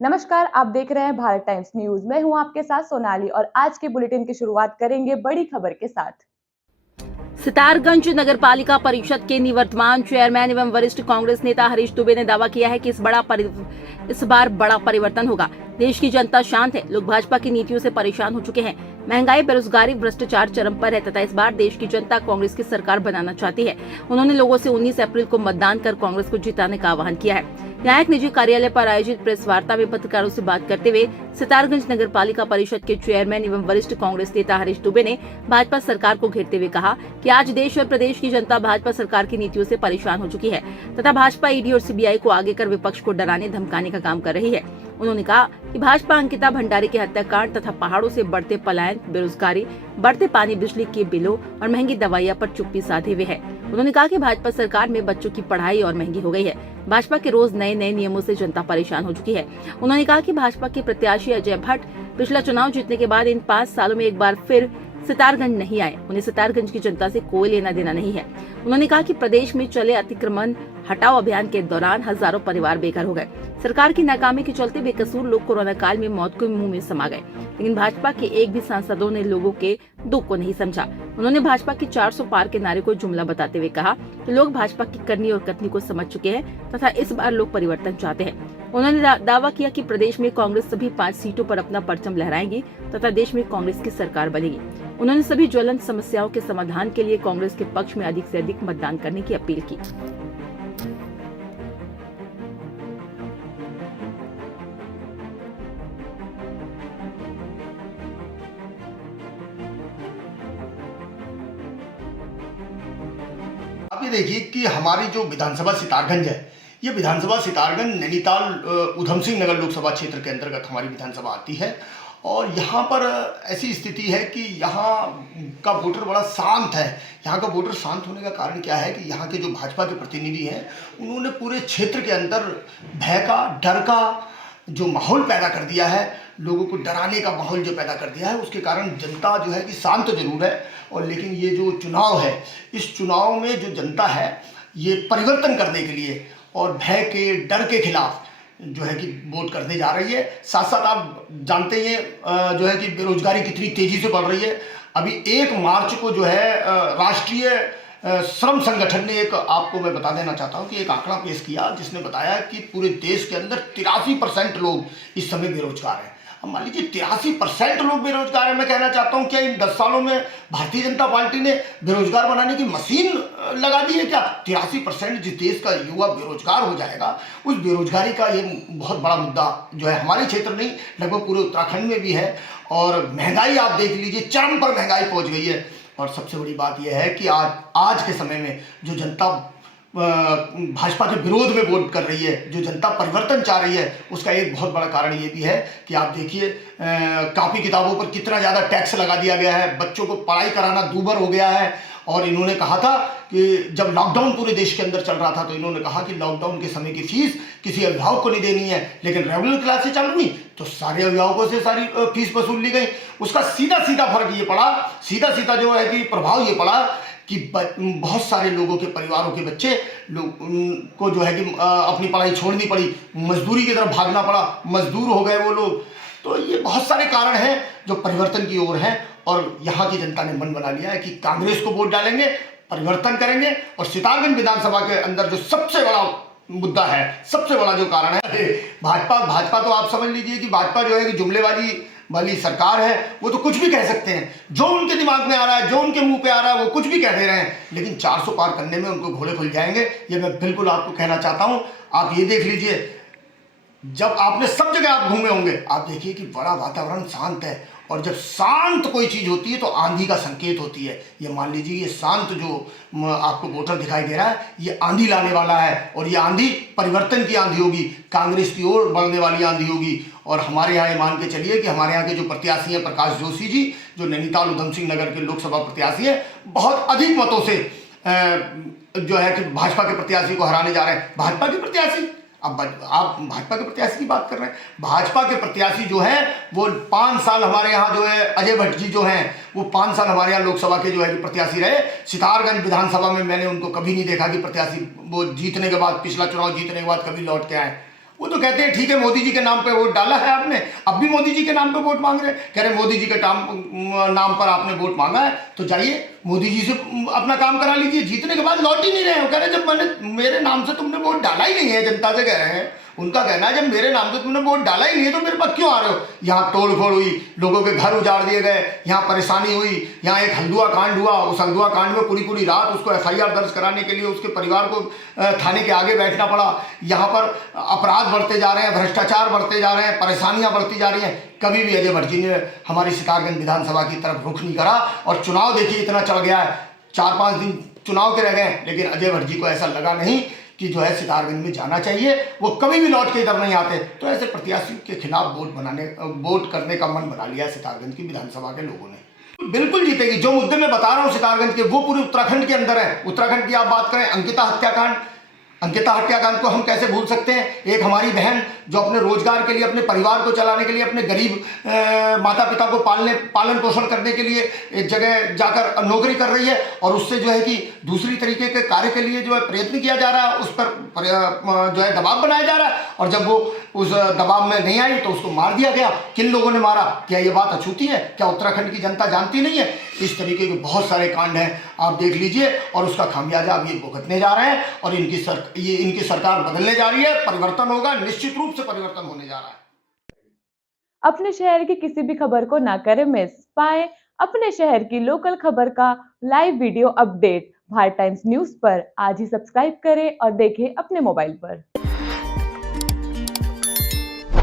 नमस्कार, आप देख रहे हैं भारत टाइम्स न्यूज। मैं हूं आपके साथ सोनाली और आज के बुलेटिन की शुरुआत करेंगे बड़ी खबर के साथ। सितारगंज नगर पालिका परिषद के निवर्तमान चेयरमैन एवं वरिष्ठ कांग्रेस नेता हरीश दुबे ने दावा किया है कि इस बार बड़ा परिवर्तन होगा। देश की जनता शांत है, लोग भाजपा की नीतियों से परेशान हो चुके हैं। महंगाई, बेरोजगारी, भ्रष्टाचार चरम पर है तथा इस बार देश की जनता कांग्रेस की सरकार बनाना चाहती है। उन्होंने लोगों से 19 अप्रैल को मतदान कर कांग्रेस को जिताने का आह्वान किया है। यहाँ एक निजी कार्यालय पर आयोजित प्रेस वार्ता में पत्रकारों से बात करते हुए सितारगंज नगर पालिका परिषद के चेयरमैन एवं वरिष्ठ कांग्रेस नेता हरीश दुबे ने भाजपा सरकार को घेरते हुए कहा कि आज देश और प्रदेश की जनता भाजपा सरकार की नीतियों से परेशान हो चुकी है तथा भाजपा ईडी और सीबीआई को आगे कर विपक्ष को डराने धमकाने का काम कर रही है। उन्होंने कहा कि भाजपा अंकिता भंडारी के हत्याकांड तथा पहाड़ों से बढ़ते पलायन, बेरोजगारी, बढ़ते पानी बिजली के बिलों और महंगी दवाइयां पर चुप्पी साधे हुए है। उन्होंने कहा कि भाजपा सरकार में बच्चों की पढ़ाई और महंगी हो गई है। भाजपा के रोज नए नए नियमों से जनता परेशान हो चुकी है। उन्होंने कहा कि भाजपा के प्रत्याशी अजय भट्ट पिछला चुनाव जीतने के बाद इन 5 सालों में एक बार फिर सितारगंज नहीं आए। उन्हें सितारगंज की जनता से कोई लेना देना नहीं है। उन्होंने कहा कि प्रदेश में चले अतिक्रमण हटाओ अभियान के दौरान हजारों परिवार बेघर हो गए। सरकार की नाकामी के चलते बेकसूर लोग कोरोना काल में मौत के मुंह में समा गए, लेकिन भाजपा के एक भी सांसदों ने लोगों के दुख को नहीं समझा। उन्होंने भाजपा की 400 पार के नारे को जुमला बताते हुए कहा कि लोग भाजपा की करनी और कथनी को समझ चुके हैं तथा इस बार लोग परिवर्तन चाहते हैं। उन्होंने दावा किया कि प्रदेश में कांग्रेस सभी 5 सीटों पर अपना परचम लहराएगी तथा देश में कांग्रेस की सरकार बनेगी। उन्होंने सभी ज्वलंत समस्याओं के समाधान के लिए कांग्रेस के पक्ष में अधिक से अधिक मतदान करने की अपील की। आप ये देखिए कि हमारी जो विधानसभा सितारगंज है, ये विधानसभा सितारगंज नैनीताल उधम सिंह नगर लोकसभा क्षेत्र के अंतर्गत हमारी विधानसभा आती है। और यहाँ पर ऐसी स्थिति है कि यहाँ का वोटर बड़ा शांत है। यहाँ का वोटर शांत होने का कारण क्या है कि यहाँ के जो भाजपा के प्रतिनिधि हैं, उन्होंने पूरे क्षेत्र के अंदर भय का, डर का जो माहौल पैदा कर दिया है, लोगों को डराने का माहौल जो पैदा कर दिया है, उसके कारण जनता जो है कि शांत जरूर है। और लेकिन ये जो चुनाव है, इस चुनाव में जो जनता है ये परिवर्तन करने के लिए और भय के, डर के खिलाफ जो है कि वोट करने जा रही है। साथ साथ आप जानते ही हैं जो है कि बेरोजगारी कितनी तेजी से बढ़ रही है। अभी 1 मार्च को जो है राष्ट्रीय श्रम संगठन ने एक, आपको मैं बता देना चाहता हूं कि एक आंकड़ा पेश किया जिसने बताया कि पूरे देश के अंदर 83% लोग इस समय बेरोजगार हैं। अब मान लीजिए 83% लोग बेरोजगार हैं। मैं कहना चाहता हूं क्या इन 10 सालों में भारतीय जनता पार्टी ने बेरोजगार बनाने की मशीन लगा दी है क्या? 83% जिस देश का युवा बेरोजगार हो जाएगा, उस बेरोजगारी का ये बहुत बड़ा मुद्दा जो है हमारे क्षेत्र नहीं, लगभग पूरे उत्तराखंड में भी है। और महंगाई आप देख लीजिए, चरम पर महंगाई पहुंच गई है। और सबसे बड़ी बात यह है कि आज के समय में जो जनता भाजपा के विरोध में वोट कर रही है, जो जनता परिवर्तन चाह रही है, उसका एक बहुत बड़ा कारण ये भी है कि आप देखिए कॉपी किताबों पर कितना ज़्यादा टैक्स लगा दिया गया है, बच्चों को पढ़ाई कराना दूभर हो गया है। और इन्होंने कहा था कि जब लॉकडाउन पूरे देश के अंदर चल रहा था तो इन्होंने कहा कि लॉकडाउन के समय की फीस किसी अभिभावक को नहीं देनी है, लेकिन रेगुलर क्लासेस चालू हुई तो सारे अभिभावकों से सारी फीस वसूल ली गई। उसका सीधा सीधा फर्क ये पड़ा, सीधा सीधा जो है कि प्रभाव ये पड़ा कि बहुत सारे लोगों के परिवारों के बच्चे को जो है कि अपनी पढ़ाई छोड़नी पड़ी, मजदूरी की तरफ भागना पड़ा, मजदूर हो गए वो लोग। तो ये बहुत सारे कारण हैं जो परिवर्तन की ओर हैं। और यहाँ की जनता ने मन बना लिया है कि कांग्रेस को वोट डालेंगे, परिवर्तन करेंगे। और सितारगंज विधानसभा के अंदर जो सबसे बड़ा मुद्दा है, सबसे बड़ा जो कारण है भाजपा तो आप समझ लीजिए कि भाजपा जो है कि जुमलेबाजी वाली सरकार है। वो तो कुछ भी कह सकते हैं, जो उनके दिमाग में आ रहा है, जो उनके मुंह पे आ रहा है, वो कुछ भी कह दे रहे हैं, लेकिन 400 पार करने में उनको घोड़े खुल जाएंगे। ये मैं बिल्कुल आपको कहना चाहता हूं। आप ये देख लीजिए, जब आपने सब जगह आप घूमे होंगे, आप देखिए कि बड़ा वातावरण शांत है। और जब शांत कोई चीज़ होती है तो आंधी का संकेत होती है। ये मान लीजिए ये शांत जो आपको वोटर दिखाई दे रहा है, ये आंधी लाने वाला है। और ये आंधी परिवर्तन की आंधी होगी, कांग्रेस की ओर बढ़ने वाली आंधी होगी। और हमारे यहाँ ये मान के चलिए कि हमारे यहाँ के जो प्रत्याशी हैं प्रकाश जोशी जी, जो नैनीताल उधम सिंह नगर के लोकसभा प्रत्याशी हैं, बहुत अधिक मतों से जो है कि भाजपा के प्रत्याशी को हराने जा रहे हैं। भाजपा के प्रत्याशी अब आप भाजपा के प्रत्याशी की बात कर रहे हैं। भाजपा के प्रत्याशी जो हैं वो 5 साल हमारे यहाँ जो है अजय भट्ट जी जो हैं वो 5 साल हमारे यहाँ लोकसभा के जो है प्रत्याशी रहे। सितारगंज विधानसभा में मैंने उनको कभी नहीं देखा कि प्रत्याशी वो जीतने के बाद, पिछला चुनाव जीतने के बाद कभी लौट के आए। वो तो कहते हैं ठीक है मोदी जी के नाम पे वोट डाला है आपने, अब भी मोदी जी के नाम पे वोट मांग रहे हैं। कह रहे मोदी जी के नाम पर आपने वोट मांगा है तो जाइए मोदी जी से अपना काम करा लीजिए। जीतने के बाद लौट ही नहीं रहे हो। कह रहे जब मेरे नाम से तुमने वोट डाला ही नहीं है, जनता से कह रहे हैं, उनका कहना है जब मेरे नाम से तुमने वोट डाला ही नहीं है तो मेरे पास क्यों आ रहे हो। यहाँ तोड़फोड़ हुई, लोगों के घर उजाड़ दिए गए, यहाँ परेशानी हुई, यहाँ एक हल्दुआ कांड हुआ। उस हल्दुआ कांड में पूरी रात उसको FIR दर्ज कराने के लिए उसके परिवार को थाने के आगे बैठना पड़ा। यहाँ पर अपराध बढ़ते जा रहे हैं, भ्रष्टाचार बढ़ते जा रहे हैं, परेशानियां बढ़ती जा रही हैं। कभी भी अजय भट्ट जी ने हमारी सितारगंज विधानसभा की तरफ रुख नहीं करा। और चुनाव देखिए इतना चल गया है, 4-5 दिन चुनाव के रह गए, लेकिन अजय भट्ट जी को ऐसा लगा नहीं कि जो है सितारगंज में जाना चाहिए। वो कभी भी लौट के इधर नहीं आते। तो ऐसे प्रत्याशी के खिलाफ वोट करने का मन बना लिया सितारगंज की विधानसभा के लोगों ने। बिल्कुल जीतेगी। जो मुद्दे मैं बता रहा हूँ सितारगंज के, वो पूरे उत्तराखंड के अंदर है। उत्तराखंड की आप बात करें, अंकिता हत्याकांड को हम कैसे भूल सकते हैं। एक हमारी बहन जो अपने रोजगार के लिए, अपने परिवार को चलाने के लिए, अपने गरीब माता पिता को पालन पोषण करने के लिए एक जगह जाकर नौकरी कर रही है और उससे जो है कि दूसरी तरीके के कार्य के लिए जो है प्रयत्न किया जा रहा है, उस पर जो है दबाव बनाया जा रहा है। और जब वो उस दबाव में नहीं आई तो उसको मार दिया गया। किन लोगों ने मारा, क्या ये बात अछूती है? क्या उत्तराखंड की जनता जानती नहीं है? इस तरीके के बहुत सारे कांड हैं, आप देख लीजिए। और उसका खामियाजा अब ये भुगतने जा रहे हैं और इनकी सरकार बदलने जा रही है। परिवर्तन होगा, निश्चित रूप से परिवर्तन होने जा रहा है। अपने शहर की किसी भी खबर को ना करें मिस। पाएं अपने शहर की लोकल खबर का live video update Bharat times news पर। आज ही सब्सक्राइब करें और देखें अपने मोबाइल पर।